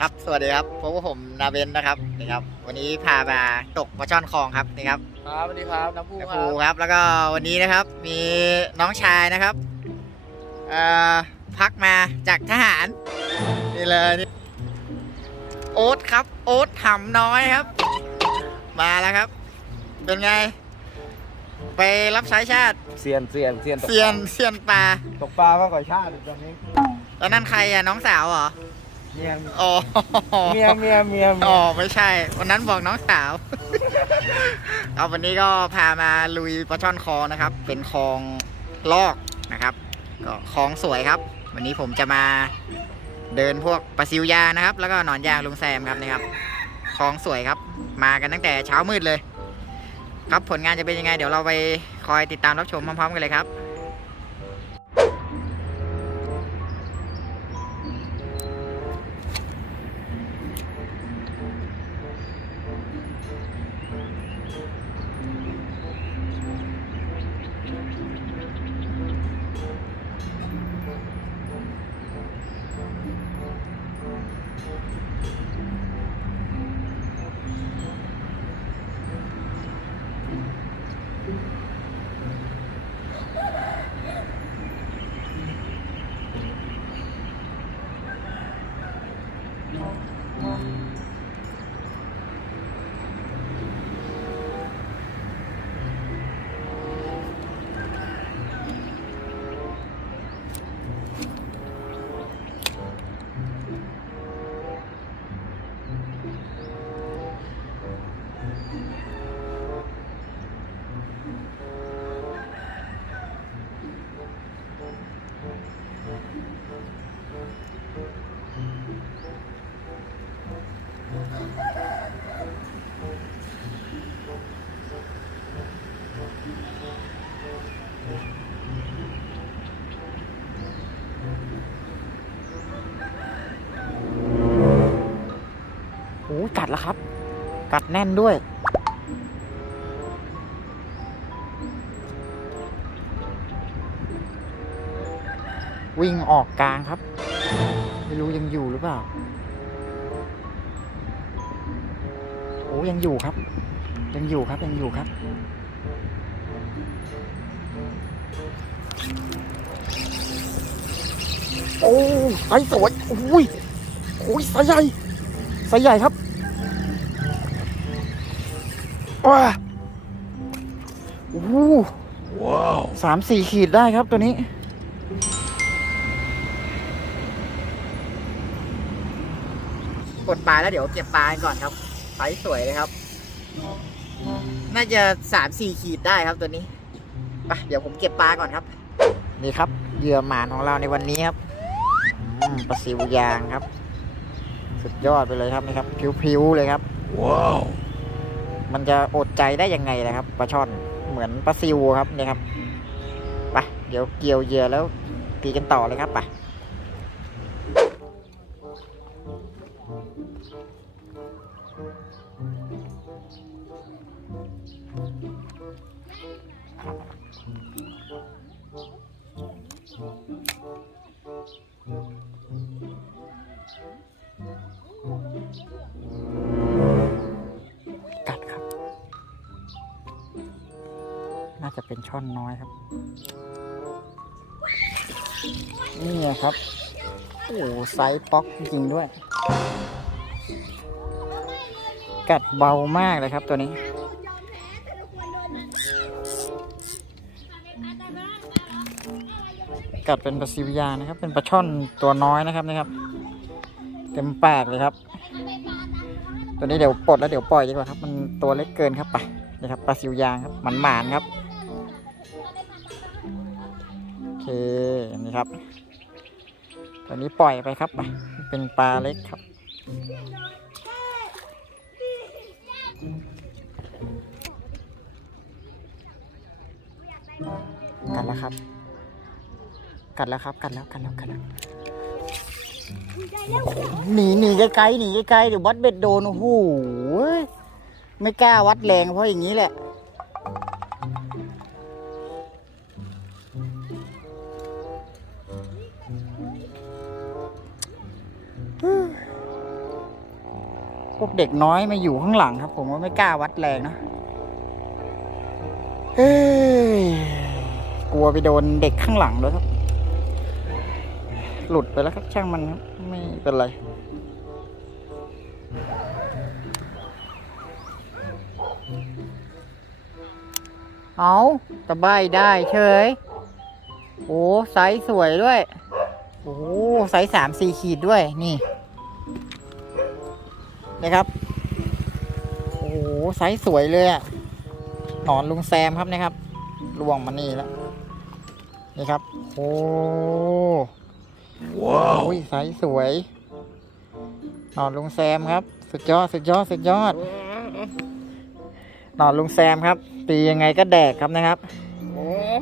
ครับ สวัสดีครับพบกับผมนาเบนนะครับนี่ครับ วันนี้พามาตกปลาช่อนคลองครับนี่ครับครับสวัสดีครับน้ำพุแม่คครัรูบครับ แล้วก็วันนี้นะครับมีน้องชายนะครับเอ่อพักมาจากทหารนี่เลยนี่โอ๊ตครับ โอ๊ตหำน้อยครับ มาแล้วครับ เป็นไง ไปรับใช้ชาติเซียนเซียนเซียนตกเซียนเซียนปลาตกปลาก็ก่อยชาติตอนนี้แล้วนั่นใครอะน้องสาวเหรอ เมียอ๋อเมียเมียเมียเมีอ๋ยอไม่ใช่ วันนั้นบอกน้องสาว เอาวันนี้ก็พามาลุยปลาช่อนคลองนะครับ เป็นคลองลอกนะครับ ก็คลองสวยครับ วันนี้ผมจะมาเดินพวกปลาซิวยางนะครับ แล้วก็หนอนยางลุงแซมครับนี่ครับคลองสวยครับ มากันตั้งแต่เช้ามืดเลย ครับผลงานจะเป็นยังไง เดี๋ยวเราไปคอยติดตามรับชมพร้อมๆกันเลยครับ โอ้กัดแล้วครับ กัดแน่นด้วย วิ่งออกกลางครับ ไม่รู้ยังอยู่หรือเปล่า อ้ยังอยู่ครับ ยังอยู่ครับยังอยู่ครับโอ้ไซส์สวยโอ้ยโอ้ยไซส์ใหญ่ไซส์ใหญ่ครับว้าโอ้โหว้าวสามสี่ขีดได้ครับตัวนี้กดปลาแล้วเดี๋ยวเก็บปลากันก่อนครับ ไซส์สวยเลยครับ น่าจะสามสี่ขีดได้ครับตัวนี้ไปเดี๋ยวผมเก็บปลาก่อนครับ นี่ครับเหยื่อหมานของเราในวันนี้ครับอืมปลาซิวยางครับ สุดยอดไปเลยครับนี่ครับผิวๆเลยครับ ว้าว มันจะอดใจได้ยังไงล่ะครับปลาช่อนเหมือนปลาซิวครับเนี่ยครับไปเดี๋ยวเกี่ยวเหยื่อแล้วตีกันต่อเลยครับไป ช่อนน้อยครับ นี่ไงครับ โอ้ไซส์ป๊อกจริงด้วย กัดเบามากเลยครับตัวนี้ กัดเป็นปลาซิวยานะครับ เป็นปลาช่อนตัวน้อยนะครับนี่ครับ เต็มปากเลยครับ ตัวนี้เดี๋ยวปลดแล้วเดี๋ยวปล่อยดีกว่าครับ มันตัวเล็กเกินครับไปนี่ครับปลาซิวยางครับมันหมานครับ เคนี่ครับตัวนี้ปล่อยไปครับไปเป็นปลาเล็กครับ กัดแล้วครับ กัดแล้วครับ กัดแล้วกัดแล้วกัดแล้วหนีหนีไกลๆหนีไกลๆเดี๋ยววัดเบ็ดโดนโอ้โหไม่กล้าวัดแรงเพราะอย่างนี้แหละ พวกเด็กน้อยมาอยู่ข้างหลังครับ ผมว่าไม่กล้าวัดแรงนะเฮ้ยกลัวไปโดนเด็กข้างหลังด้วยครับ หลุดไปแล้วครับช่างมันครับไม่เป็นไรเอาตะไบได้เฉย โอ้ไซส์สวยด้วย โอ้ไซส์สามสี่ขีดด้วยนี่ นะครับโอ้โหไซส์สวยเลยอะหนอนลุงแซมครับนะครับลวงมานี่แล้วนี่ครับโอ้ว้าวไซส์สวยหนอนลุงแซมครับ สุดยอดสุดยอดสุดยอดหนอนลุงแซมครับ ตียังไงก็แดกครับนะครับ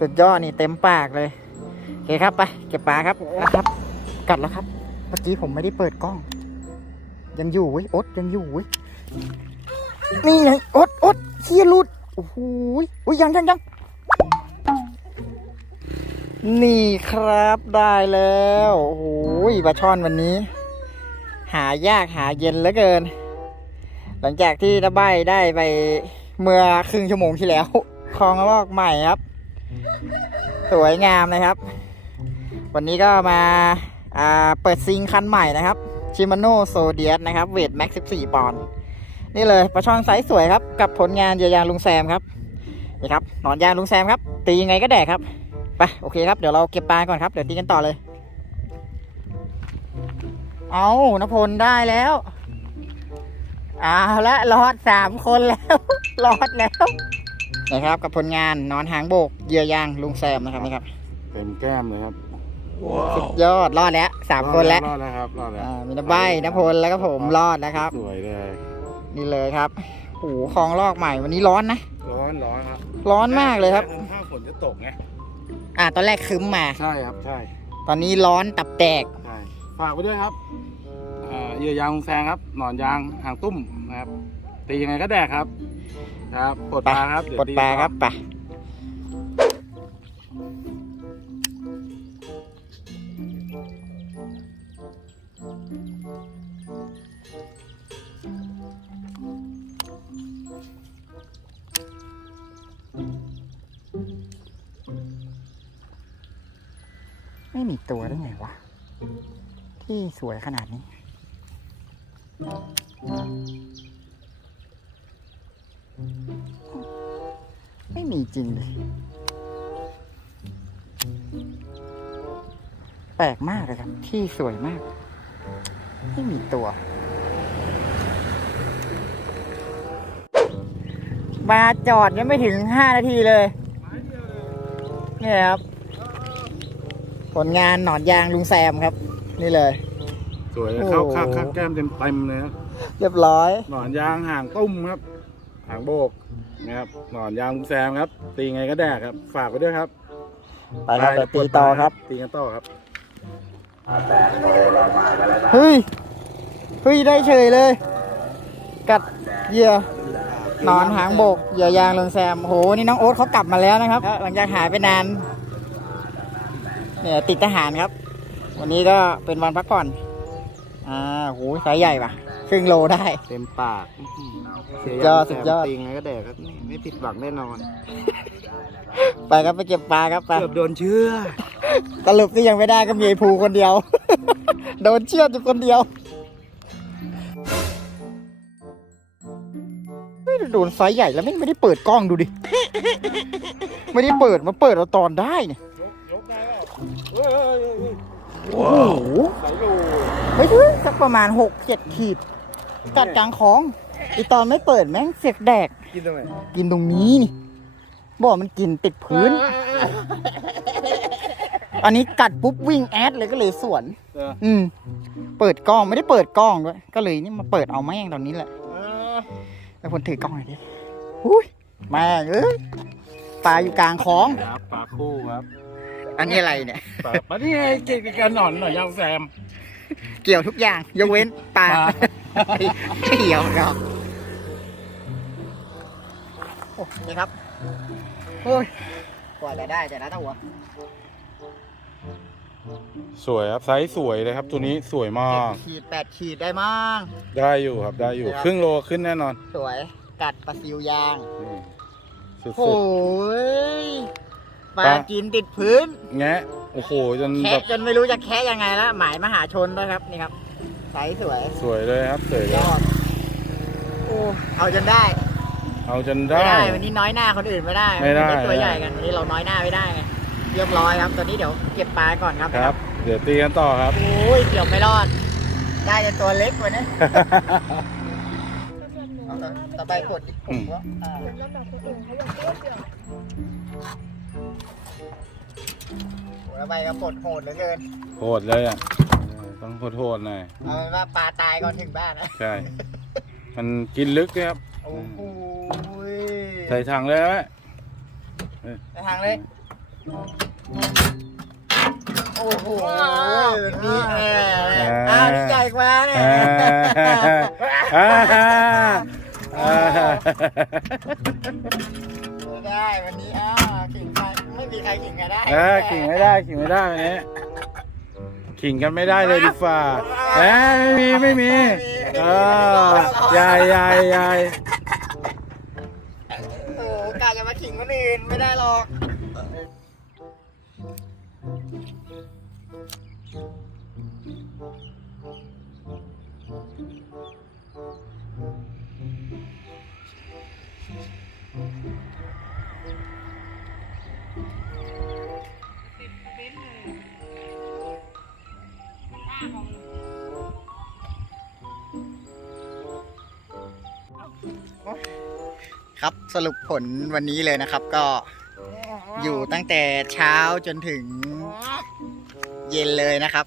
สุดยอดนี่เต็มปากเลยโอเคครับไปเก็บปลาครับนะครับ กัดแล้วครับ เมื่อกี้ผมไม่ได้เปิดกล้อง ยังอยู่เว้ยอดยังอยู่เว้ยนี่ไงอดอดเฮียหลุดโอ้โหยอุ้ยยังยังยังนี่ครับได้แล้วโอ้โหยปลาช่อนวันนี้ หายากหาเย็นเหลือเกิน หลังจากที่ตะไบได้ไปเมื่อครึ่งชั่วโมงที่แล้วคลองลอกใหม่ครับ สวยงามนะครับ วันนี้ก็มาาเปิดซิงคันใหม่นะครับ ชิมาโนโซเดียสนะครับ เวทแม็กซ์14ปอนด์นี่เลยปลาช่อนไซส์สวยครับ กับผลงานเยียวยางลุงแซมครับนี่ครับหนอนยางลุงแซมครับ ตียังไงก็แดกครับไปโอเคครับเดี๋ยวเราเก็บปลาก่อนครับเดี๋ยวตีกันต่อเลย เอานพลได้แล้วเอาละรอดสามคนแล้วรอดแล้วนะครับ กับผลงานนอนหางโบกเหยื่อยางลุงแซมนะครับนะครับ เต็มแก้มเลยครับ สุดยอดรอดแล้วสามคนแล้วรอดแล้วครับรอดแล้วอ่ามีน้ำใบน้ำพลแล้วก็ผมรอดนะครับ สวยเลยนี่เลยครับโอ้โหคลองลอกใหม่วันนี้ร้อนนะ ร้อนร้อนครับร้อนมากเลยครับถ้าฝนจะตกไงอ่าตอนแรกคึ้มมา ใช่ครับใช่ตอนนี้ร้อนตับแตก ใช่ฝากไว้ด้วยครับอ่าเหยื่อยางแซงครับ หนอนยางหางตุ้มนะครับตียังไงก็แดกครับ ครับปลดปลาครับเยวปลดปลาครับไป ไม่มีตัวได้ไงวะ ที่สวยขนาดนี้ ไม่มีจริงเลย แปลกมากเลยครับ ที่สวยมาก ไม่มีตัว มาจอดยังไม่ถึงห้านาทีเลยนี่ครับ ผลงานหนอนยางลุงแซมครับ นี่เลย สวยโอ้เข้าข้างข้างแก้มเต็มเต็มๆเลยครับเรียบร้อย หนอนยางหางตุ้มครับหางโบกนะครับหนอนยางลุงแซมครับ ตีไงก็แดกครับ ฝากไว้ด้วยครับไปครับเดี๋ยวตีต่อครับ ตีกันต่อครับ เฮ้ย เฮ้ย ได้เฉยเลย กัดเหยื่อหนอนหางโบกเหยื่อยางเรืองแซมโห นี่น้องโอ๊ตเขากลับมาแล้วนะครับ หลังจากหายไปนาน เนี่ยติดทหารครับ วันนี้ก็เป็นวันพักผ่อน อ่าโหสายใหญ่ปะครึ่งโลได้ เต็มปากสุดยอดสุดยอดตีไงก็แดกครับนี่ไม่ผิดหวังแน่นอน ไปครับไปเก็บปลาครับไป เกือบโดนเชื่อสรุปที่ยังไม่ได้ก็มีไอ้ภูคนเดียว โดนเชือดอยู่คนเดียวเฮ้ยโดนไซส์ใหญ่แล้วไม่ไม่ได้เปิดกล้องดูดิ ไม่ได้เปิดมาเปิดเอาตอนได้เนี่ยยกได้ เฮ้ยโอ้โหใส่อยู่ไม่ถึงสักประมาณหกเจ็ดขีด กัดกลางของอีตอนไม่เปิดแม่งเสียกแดก กินตรงไหนกินตรงนี้นี่บอกมันกินติดพื้น อันนี้กัดปุ๊บวิ่งแอดเลยก็เลยสวน เอออืม เปิดกล้องไม่ได้เปิดกล้องด้วย ก็เลยนี่มาเปิดเอาแม่งตอนนี้แหละแล้วคนถือกล้องหน่อยดิอุ้ยแม่งเอ้ยปลาอยู่กลางคอง ครับปลาคู่ครับ อันนี้อะไรเนี่ยปลาปลานี่ไงเก่งกับการหนอนหน่อยยางแซม เกี่ยวทุกอย่างยกเว้นปลาปลา ไม่เกี่ยวครับโอ้นี่ครับโอ้ยกว่าจะได้แต่ละตัว สวยครับไซส์สวยเลยครับ ตัวนี้สวยมาก ขีดแปดขีดได้มั้ง ได้อยู่ครับได้อยู่ ครับ ครึ่งโลขึ้นแน่นอนสวยกัดปลาซิวยาง นี่สุโอ้ดย ปปลาลากินติดพื้นๆแงะโอ้โหจนแบแคะบจนไม่รู้จะแคะยังไงแล้วหมายมหาชนด้วยครับนี่ครับไซส์สวยสวยเลยครับสวยเลยยอดโอ้เอาจนได้เอาจนไม่ได้ได้วันนี้น้อยหน้าคนอื่นไม่ได้ไม่ได้นตัวใหญ่กันวันนี้เราน้อยหน้าไม่ได้ไงเรียบร้อยครับ ตอนนี้เดี๋ยวเก็บปลาก่อนครับครับ เดี๋ยวตีกันต่อครับ โอ้ยเกี่ยวไม่รอด ได้แต่ตัวเล็กกว่านี้เอาต่อต่อไปกดอีกผมว่าอ่า แล้วแบบคนอื่นเขาบอกว่าเดี๋ยวโอ้ แล้วใบก็ปลดโหดเหลือเกินโหดเลยอะเออต้องโหดๆหน่อย เอาเป็นว่าปลาตายก่อนถึงบ้านนะใช่ มันกินลึกนะครับ โอ้โหใส่ถังเลยไหมไปทางเลย โอ้โหนี่แน่อ้าวนี่ใหญ่กว่าเนี่ยอ่าอ่าอ่า ไม่ได้วันนี้อ้าวขิงใครไม่มีใครขิงกันได้เออขิงไม่ได้ขิงไม่ได้วันนี้ขิงกันไม่ได้เลยดีฝ่าเอ้ยไม่มีไม่มีเออยายยายยายโอ้โหกาจะมาขิงคนอื่นไม่ได้หรอก ครับสรุปผลวันนี้เลยนะครับก็อยู่ตั้งแต่เช้าจนถึงเย็นเลยนะครับ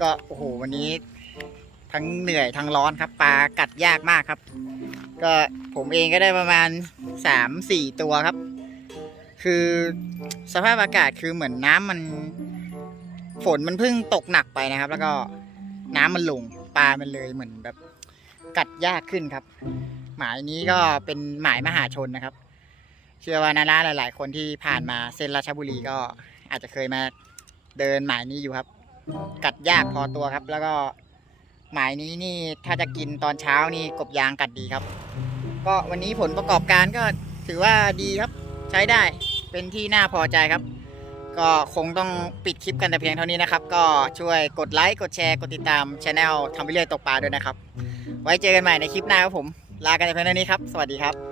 ก็โอ้โหวันนี้ทั้งเหนื่อยทั้งร้อนครับปลากัดยากมากครับ ก็ผมเองก็ได้ประมาณสามสี่ตัวครับ คือสภาพอากาศคือเหมือนน้ำมัน ฝนมันเพิ่งตกหนักไปนะครับ แล้วก็น้ำมันลงปลามันเลยเหมือนแบบ กัดยากขึ้นครับ หมายนี้ก็เป็นหมายมหาชนนะครับ เชื่อว่านานาหลาย ๆ คนที่ผ่านมาเส้นราชบุรีก็อาจจะเคยมาเดินหมายนี้อยู่ครับ กัดยากพอตัวครับ แล้วก็หมายนี้นี่ถ้าจะกินตอนเช้านี่กบยางกัดดีครับ ก็วันนี้ผลประกอบการก็ถือว่าดีครับ ใช้ได้เป็นที่น่าพอใจครับ ก็คงต้องปิดคลิปกันแต่เพียงเท่านี้นะครับ ก็ช่วยกดไลค์กดแชร์กดติดตามช anel ทำไปเรื่อยตกปลาด้วยนะครับ ไว้เจอกันใหม่ในคลิปหน้าครับผม ลากันแต่เพียงเท่านี้ครับ สวัสดีครับ